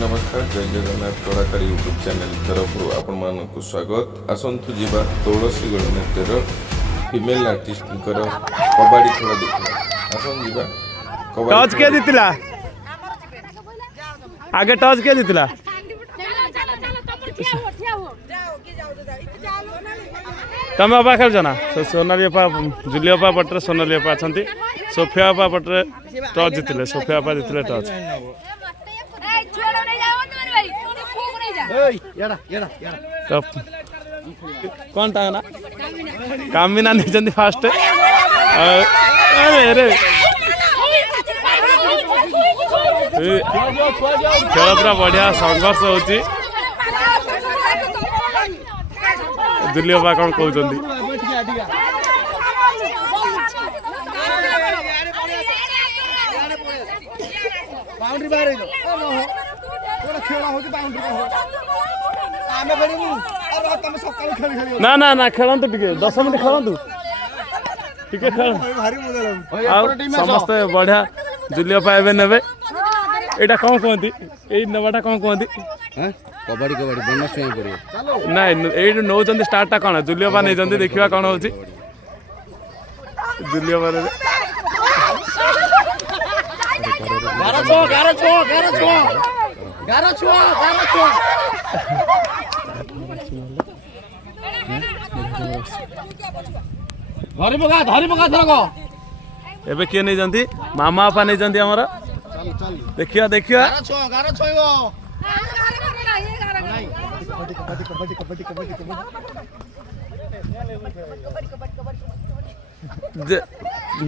नमस्कार जय जगन्नाथ कलाकार यूट्यूब चैनल तरफ आपण मानक स्वागत। आसतु जीवा तुलसी गढ़ नृत्यर फीमेल आर्टिस्ट कबाड़ी खेल देखा। आसन जीवा टच के जीतला आगे टच के जीतला तमें अपा खेल ना सोनाली अपा जुली अपा पटे सोनाली अपा अच्छा सोफिया अपा पटे टच जीतले सोफिया अपा जीतले टच कौन टा ना काम भी ना नहीं फास्ट खेल पूरा बढ़िया संघर्ष होची दुलिया बा कौन कहते बाउंड्री बाहर ना ना ना खेलतु टे 10 मिनट खेलतु टे खेल समस्त बढ़िया जुलिया पाइबे नेबे एटा कौन कहती ए नबाटा कौन कहती कबड्डी कबड्डी बोनस में पड़े नाइ ए नौ जंदी स्टार्ट टा कोन जुलिया बा नै जंदी देखिबा कोन होची जुलिया बा धरी पका थरक एबे किए नै जंदी मामा आपा नै जंदी हमरा देखिया देखिया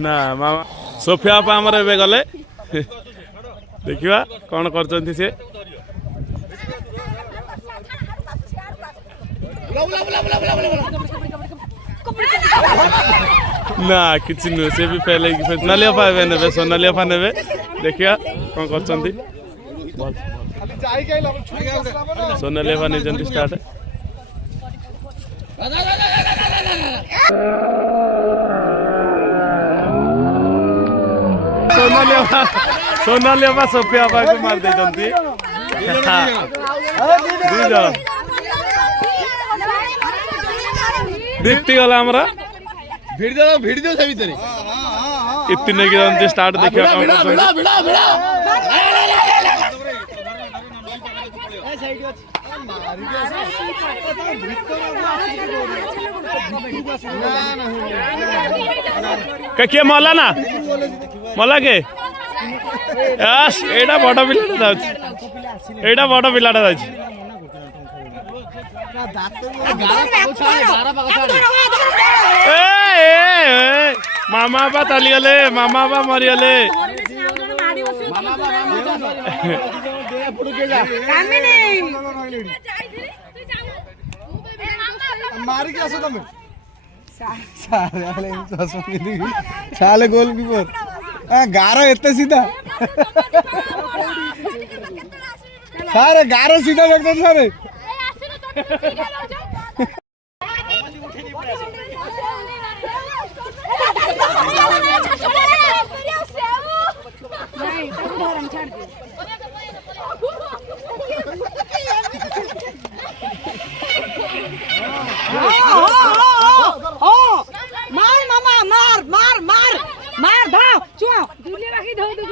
ना मामा सोफिया आपा हमरा एबे गले देखिया कौन करचंती से ना किसी नु से भी पहले की सोनाली अपा नेबे सोनाली अपा नेबे देखिया कौन करचंती सोनाली अपा नै जंती स्टार्ट सोनाली अपा सोफिया अपा को मार दे जंती दीप्ति गला हमरा भिड़ से भीतर इतने की जंती स्टार्ट देखिया कौन करचंती ककिए मला ना मला के यस एडा बड़ पिलाटा जाउछ एडा बड़ पिलाटा जाउछ मामा बा चली गले मामा बा मरी गले मारी के आसो तमे साले गोल कीपर गारो एते सीधा सारे गारो सीधा लगता सारे मार मामा मार मार मार मार धाव चुआ दुनिया बाकी धाव दे